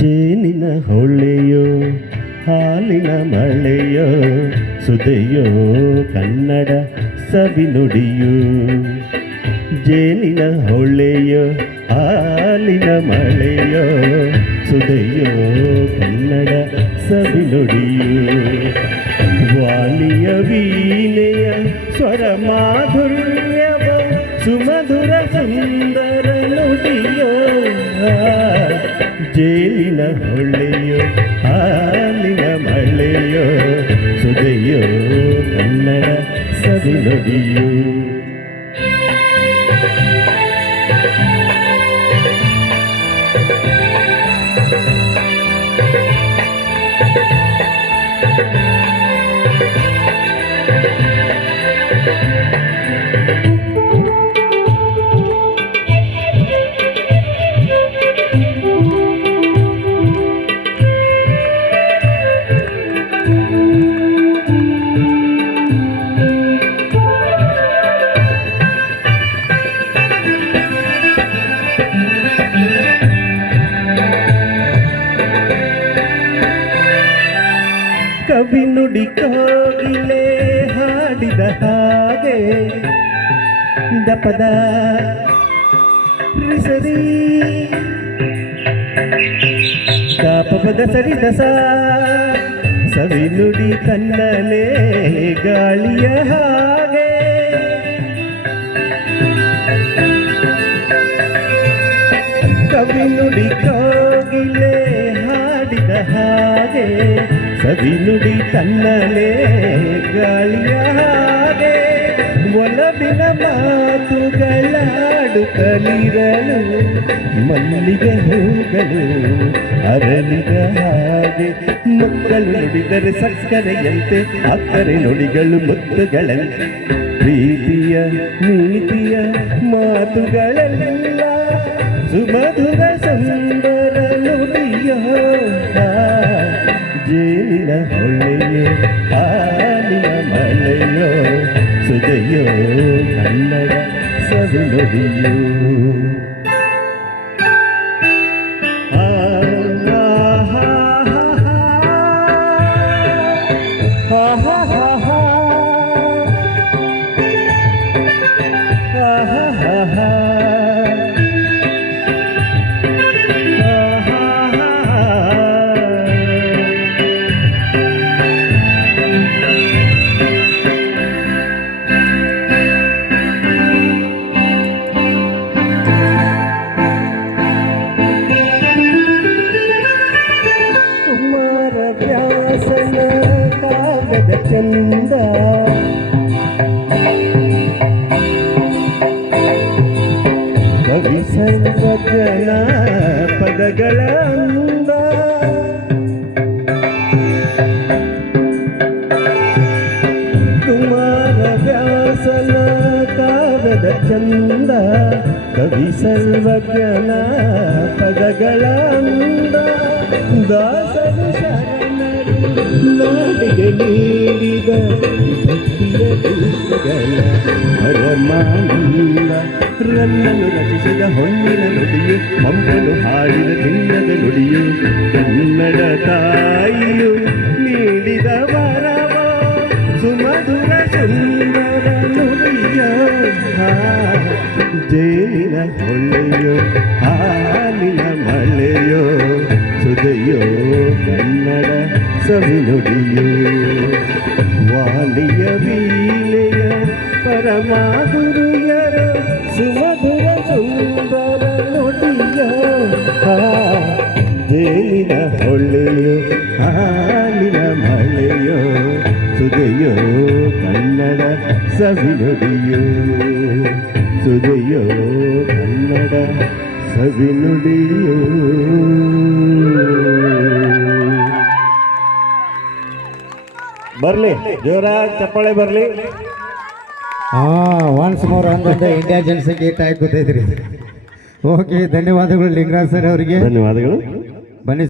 ಜೇನಿನ ಹೊಳೆಯೋ ಹಾಲಿನ ಮಳೆಯೋ ಸುದೆಯೋ ಕನ್ನಡ ಸವಿನುಡಿಯು. ಜೇನಿನ ಹೊಳೆಯೋ ಹಾಲಿನ ಮಳೆಯೋ ಸುದೆಯೋ ಕನ್ನಡ ಸವಿನುಡಿಯು. ವಾಣಿಯ ವೀಣೆಯ ಸ್ವರ ಮಾಧುರ್ಯವ ಸುಮಧುರ ಸುಂದರ ನುಡಿಯೋ. ಜೇನಿನ ಹೊಳೆಯೋ ಹಾಲಿನ ಮಳೆಯೋ ಸುದೆಯೋ ಕನ್ನಡ ಸವಿನುಡಿಯು. ಕವಿ ನುಡಿ ಕೋಗಿಲೆ ಹಾಡಿದ ಹಾಗೆ ದಪದ ರಿಸರಿ ಕಾಪದ ಸರಿದಸ ಸವಿ ನುಡಿ ಕನ್ನಲೆ ಗಾಳಿಯ ಹಾಗೆ. ಕವಿ ನುಡಿ ಕೋಗಿಲೆ ಹಾಡಿದ ಹಾಗೆ ಸವಿ ನುಡಿ ಕನ್ನಲೆ ಗಾಳಿಯ ಹಾಗೆ. ಒಲವಿನ ಮಾತುಗಳಾಡುತ್ತಲಿರಲು ಮಲ್ಲಿಗೆ ಹೂಗಳು ಅರಳಿದ ಹಾಗೆ. ಮಕ್ಕಳು ನುಡಿದರೆ ಸಕ್ಕರೆಯಂತೆ ಅಕ್ಕರೆ ನುಡಿಗಳು ಮುತ್ತುಗಳಂತೆ. ಪ್ರೀತಿಯ ನೀತಿಯ ಮಾತುಗಳೆಲ್ಲ ಸುಮಧುರ ಸುಂದರ ನುಡಿಯೋ. ಜೇನಿನ ಹೊಳೆಯೋ ಹಾಲಿನ ಮಳೆಯೋ ಸುದೆಯೋ ಕನ್ನಡ ಸವಿನುಡಿಯೋ. ಚಂದ ಕವಿ ಸರ್ವಜನ ಪದಗಳ ಅಂದ. ಕುಮಾರ ವ್ಯಾಸನ ಕಾವ್ಯದ ಚಂದ ಕವಿ ಸರ್ವಜ್ಞನ ಪದಗಳ ಅಂದ. ದಾಸರು ನಾಡಿಗೆ ನೀಡಿದ ಭಕ್ತಿಯ ದೂತಗಳ ಪರಮಾನಂದ. ರನ್ನನು ರಚಿಸಿದ ಹೊನ್ನಿನ ನುಡಿಯು ಮಂಪನು ಹಾಡಿದ ಚಿನ್ನದ ನುಡಿಯು. ಕನ್ನಡ ತಾಯಿಯು ನೀಡಿದ ವರವ ಸುಮಧುರ ಸುಂದರ ನುಡಿಯೋ. ಜೇನಿನ ಹೊಳೆಯೋ ಹಾಲಿನ ಮಳೆಯೋ ಸುದೆಯೋ ಕನ್ನಡ ಸವಿನುಡಿಯೋ. ವಾಲಿಯ ವೀಣೆಯ ಪರಮಾಧುರ್ಯರ ಸುಮಧುರ ಸುಂದರ ನುಡಿಯೋ. ಜೇನಿನ ಹೊಳೆಯೋ ಹಾಲಿನ ಮಳೆಯೋ ಸುದೆಯೋ ಕನ್ನಡ ಸವಿನುಡಿಯೋ. ಸುದೆಯೋ ಕನ್ನಡ ಸವಿನುಡಿಯೋ. ಬರ್ಲಿ ಜೋರಾಗಿ ಚಪ್ಪಾಳೆ ಬರ್ಲಿ. ಒನ್ಸ್ ಮೋರ್ ಅಂದ್ರೆ ಇಂಡಿಯಾ ಜನಸಂಖ್ಯೆ ಟೈಪ್ ಗೊತ್ತೈತ್ರಿ. ಓಕೆ, ಧನ್ಯವಾದಗಳು ಲಿಂಗರಾಜ್ ಸರ್ ಅವರಿಗೆ. ಧನ್ಯವಾದಗಳು. ಬನ್ನಿ.